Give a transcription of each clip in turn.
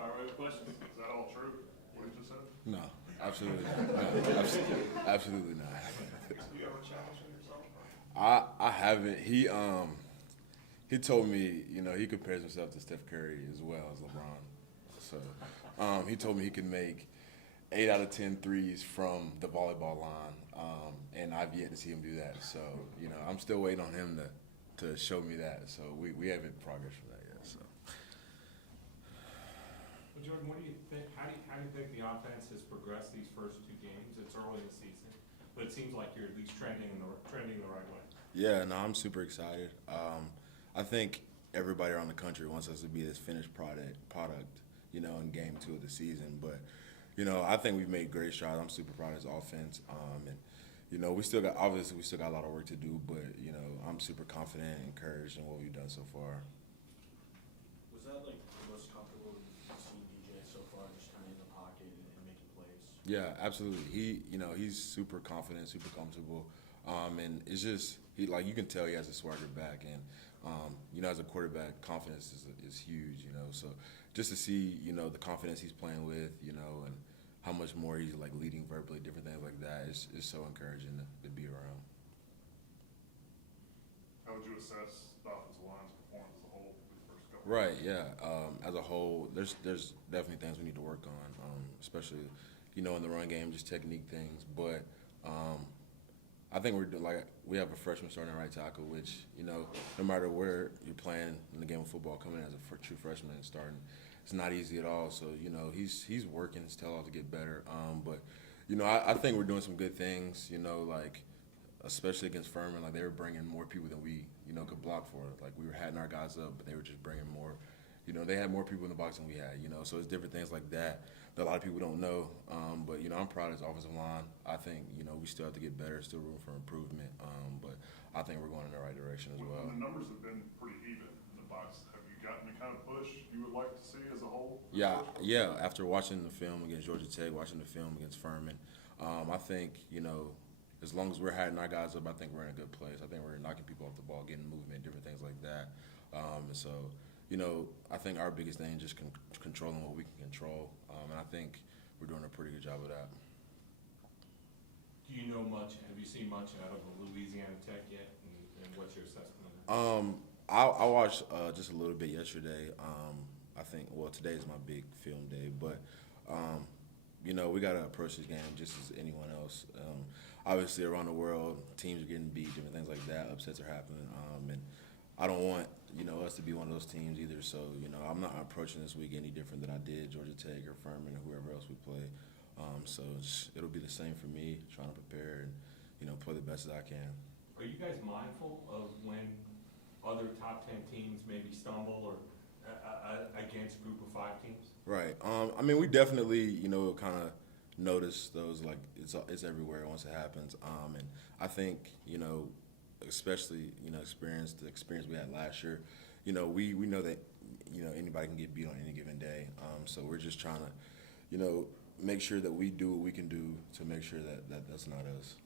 Fire away with questions. Is that all true? What you just said? No, absolutely not. No, absolutely not. You ever challenging yourself? I haven't. He told me, he compares himself to Steph Curry as well as LeBron. So he told me he could make 8 out of 10 threes from the volleyball line, and I've yet to see him do that. So I'm still waiting on him to show me that. So we haven't progressed from that yet. So. Well, Jordan, what do you think? How do you think the offense has progressed these first two games? It's early in the season, but it seems like you're at least trending the right way. Yeah, no, I'm super excited. I think everybody around the country wants us to be this finished product, in game 2 of the season. But, I think we've made great strides. I'm super proud of this offense. And, we still got a lot of work to do, but, I'm super confident and encouraged in what we've done so far. Was that like the most comfortable you've seen DJ so far, just kind of in the pocket and making plays? Yeah, absolutely. He's super confident, super comfortable. And it's just, you can tell he has a swagger back. And, as a quarterback, confidence is huge, So just to see, the confidence he's playing with, and how much more he's, leading verbally, different things like that, is so encouraging to be around. How would you assess the offensive line's performance as a whole for the first couple? Right, yeah. As a whole, there's definitely things we need to work on, especially, in the run game, just technique things. But I think we have a freshman starting right tackle, which, no matter where you're playing in the game of football, coming in as a true freshman and starting, it's not easy at all. So, he's working his tail off to get better. But, I think we're doing some good things, especially against Furman. They were bringing more people than we, could block for. We were hatting our guys up, but they were just bringing more. They had more people in the box than we had, So it's different things like that a lot of people don't know. But, I'm proud of this offensive line. I think, we still have to get better, still room for improvement. But I think we're going in the right direction as well. The numbers have been pretty even in the box. Have you gotten the kind of push you would like to see as a whole? Yeah. After watching the film against Georgia Tech, watching the film against Furman, I think, as long as we're hatting our guys up, I think we're in a good place. I think we're knocking people off the ball, getting movement, different things like that. And so, I think our biggest thing is just controlling what we can control. And I think we're doing a pretty good job of that. Do you know much? Have you seen much out of Louisiana Tech yet? And what's your assessment of that? I watched just a little bit yesterday. I think, today is my big film day, but we got to approach this game just as anyone else. Obviously, around the world, teams are getting beat, different things like that. Upsets are happening, and I don't want us to be one of those teams either. So I'm not approaching this week any different than I did Georgia Tech or Furman or whoever else we play. So it'll be the same for me, trying to prepare and play the best that I can. Are you guys mindful of when other top 10 teams maybe stumble or against a group of 5 teams? Right. We definitely kind of notice those, it's everywhere once it happens. And I think especially the experience we had last year, we know that anybody can get beat on any given day. So we're just trying to make sure that we do what we can do to make sure that that's not us.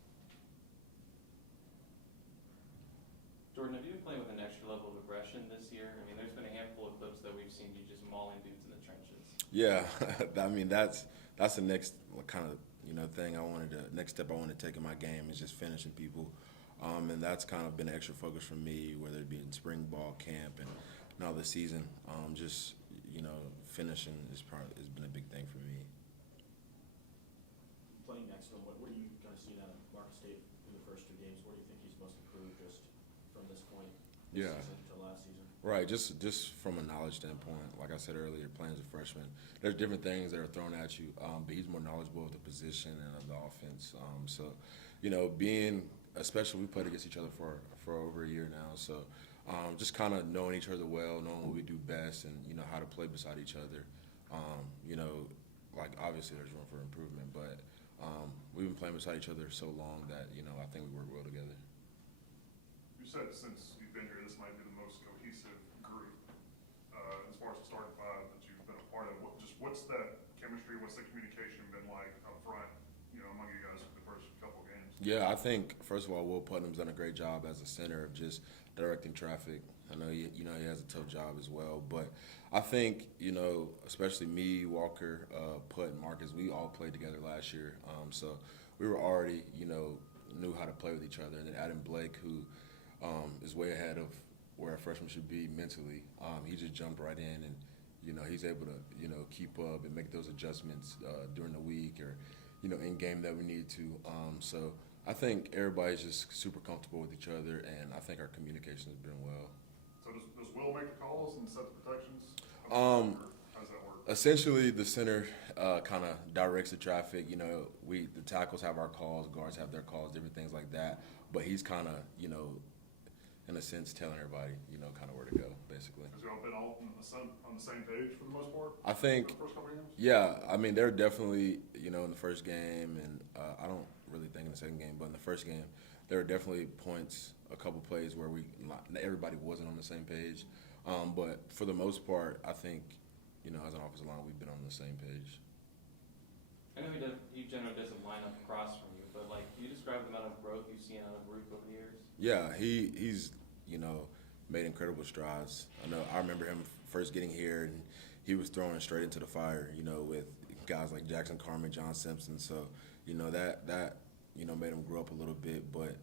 Jordan, have you been playing with an extra level of aggression this year? There's been a handful of clips that we've seen you just mauling dudes in the trenches. Yeah, that's the next kind of thing next step I want to take in my game is just finishing people, and that's kind of been an extra focus for me, whether it be in spring ball camp and now this season. Just finishing has been a big thing for me. Playing next to him, what are you kind of seeing out of Mark State in the first 2 games? What do you think he's most improved just from this point this season to last season? Right, just from a knowledge standpoint, like I said earlier, playing as a freshman, there's different things that are thrown at you, but he's more knowledgeable of the position and of the offense. So, especially we played against each other for over a year now, so just kind of knowing each other well, knowing what we do best, and how to play beside each other. Obviously there's room for improvement, but we've been playing beside each other so long that I think we work well together. You said since you've been here, this might be the most cohesive group as far as the starting 5 that you've been a part of. What's that chemistry? What's the communication been like up front, among you guys for the first couple of games? Yeah, I think first of all, Will Putnam's done a great job as a center of just directing traffic. I know he has a tough job as well, but I think especially me, Walker, Putt, and Marcus, we all played together last year, so we were already knew how to play with each other. And then Adam Blake, who is way ahead of where a freshman should be mentally, he just jumped right in and he's able to keep up and make those adjustments during the week or in game that we need to. So I think everybody's just super comfortable with each other, and I think our communication has been well. So does Will make the calls and set the protections? Um, Or how does that work? Essentially, the center kind of directs the traffic. The tackles have our calls, guards have their calls, different things like that. But he's kind of, in a sense, telling everybody, kind of where to go, basically. Has y'all been all on the same page for the most part? I think, For the first couple of games? yeah. I mean, they're definitely, in the first game, and I don't really think in the second game, but in the first game, there were definitely points, a couple plays where everybody wasn't on the same page. But for the most part, I think, as an offensive line, we've been on the same page. I know he generally doesn't line up across from you, but like, can you describe the amount of growth you've seen out of Rook over the years? Yeah, he's made incredible strides. I remember him first getting here, and he was throwing straight into the fire, with guys like Jackson Carman, John Simpson. So that made him grow up a little bit, but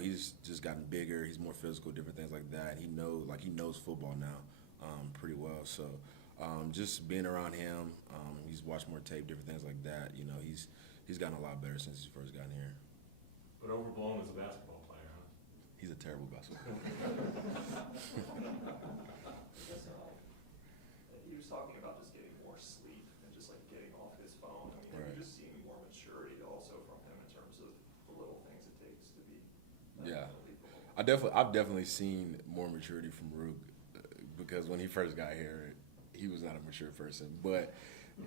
he's just gotten bigger. He's more physical, different things like that. He knows football now pretty well. So just being around him, he's watched more tape, different things like that. He's gotten a lot better since he first gotten here. But overblown as a basketball player, huh? He's a terrible basketball player. He was talking about just getting more sleep and just like getting off his phone. I mean, have Right. you just seen more maturity also from him in terms of the little things it takes to be Yeah. mentally capable? I've definitely seen more maturity from Rook because when he first got here, he was not a mature person, but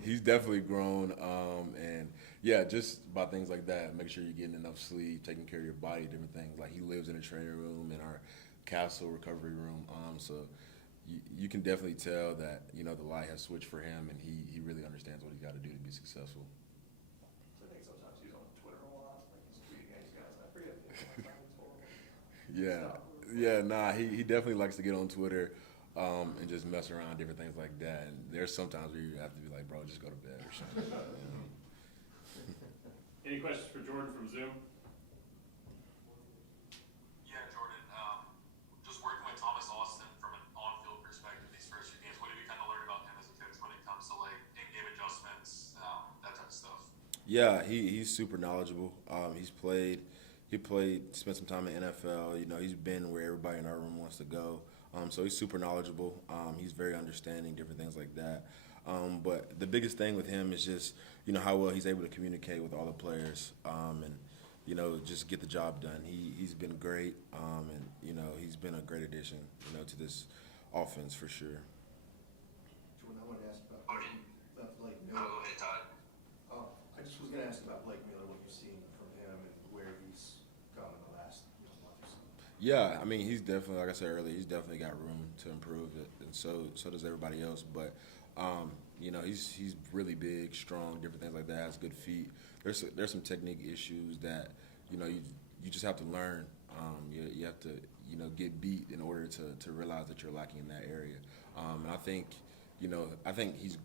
he's definitely grown. And yeah, just about things like that, make sure you're getting enough sleep, taking care of your body, different things. Like he lives in a training room in our castle recovery room. So you can definitely tell that the light has switched for him, and he really understands what he's got to do to be successful. So I think sometimes he's on Twitter a lot, like he's tweeting at these guys. I forget the last time he told him. Yeah, nah, he definitely likes to get on Twitter and just mess around, different things like that. And there's sometimes where you have to be like, bro, just go to bed or something. Any questions for Jordan from Zoom? Yeah, Jordan, just working with Thomas Austin from an on-field perspective these first few games, what have you kind of learned about him as a coach when it comes to like in-game adjustments, that type of stuff? Yeah, he's super knowledgeable. He spent some time in the NFL. He's been where everybody in our room wants to go. So he's super knowledgeable. He's very understanding, different things like that. But the biggest thing with him is just, how well he's able to communicate with all the players and, just get the job done. He's been great, and, he's been a great addition, to this offense for sure. Jordan, I wanted to ask about Blake No, Miller. go ahead, Todd. I just was going to ask about Blake Miller, what you've seen from him and where he's gone in the last month or so. Yeah, I mean, he's definitely, like I said earlier, he's definitely got room to improve it, and so does everybody else. But he's really big, strong, different things like that. Has good feet. There's some technique issues that you just have to learn. You have to get beat in order to realize that you're lacking in that area. And I think he's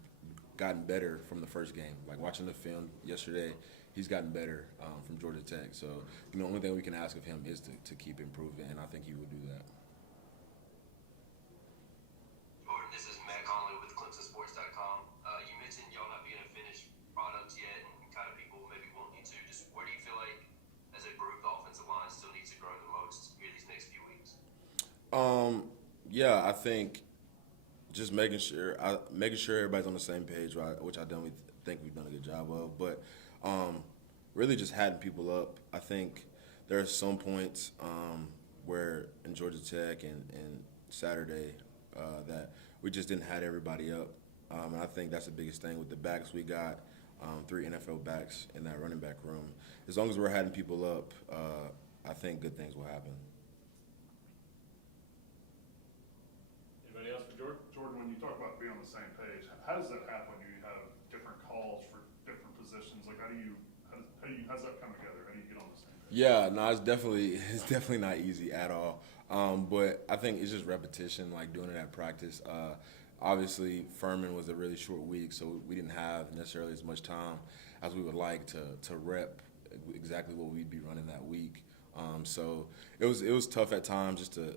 gotten better from the first game. Like watching the film yesterday, he's gotten better from Georgia Tech. So the only thing we can ask of him is to keep improving, and I think he will do that. Jordan, this is Matt Conley with ClemsonSports.com. You mentioned y'all not being a finished product yet, and kind of people maybe won't need to. Just where do you feel like, as a group, the offensive line still needs to grow the most here these next few weeks? Yeah, I think just making sure everybody's on the same page, which I definitely think we've done a good job of. But really just hatting people up. I think there are some points where in Georgia Tech and Saturday that we just didn't hat everybody up. And I think that's the biggest thing with the backs we got. 3 NFL backs in that running back room. As long as we're hatting people up, I think good things will happen. Anybody else for Jordan? Jordan, when you talk about being on the same page, how does that happen? You have different calls for different positions. Like, how does that come together? How do you get on Yeah, no, it's definitely not easy at all. But I think it's just repetition, like doing it at practice. Obviously, Furman was a really short week, so we didn't have necessarily as much time as we would like to rep exactly what we'd be running that week. So it was tough at times just to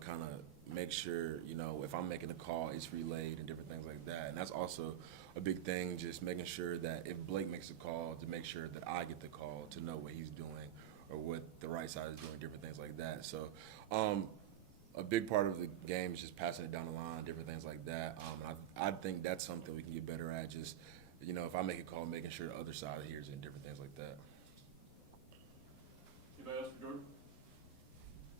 kind of make sure if I'm making a call, it's relayed and different things like that. And that's also a big thing, just making sure that if Blake makes a call, to make sure that I get the call to know what he's doing or what the right side is doing, different things like that. So a big part of the game is just passing it down the line, different things like that. I think that's something we can get better at. Just if I make a call, making sure the other side hears it and different things like that. Anybody else for Jordan?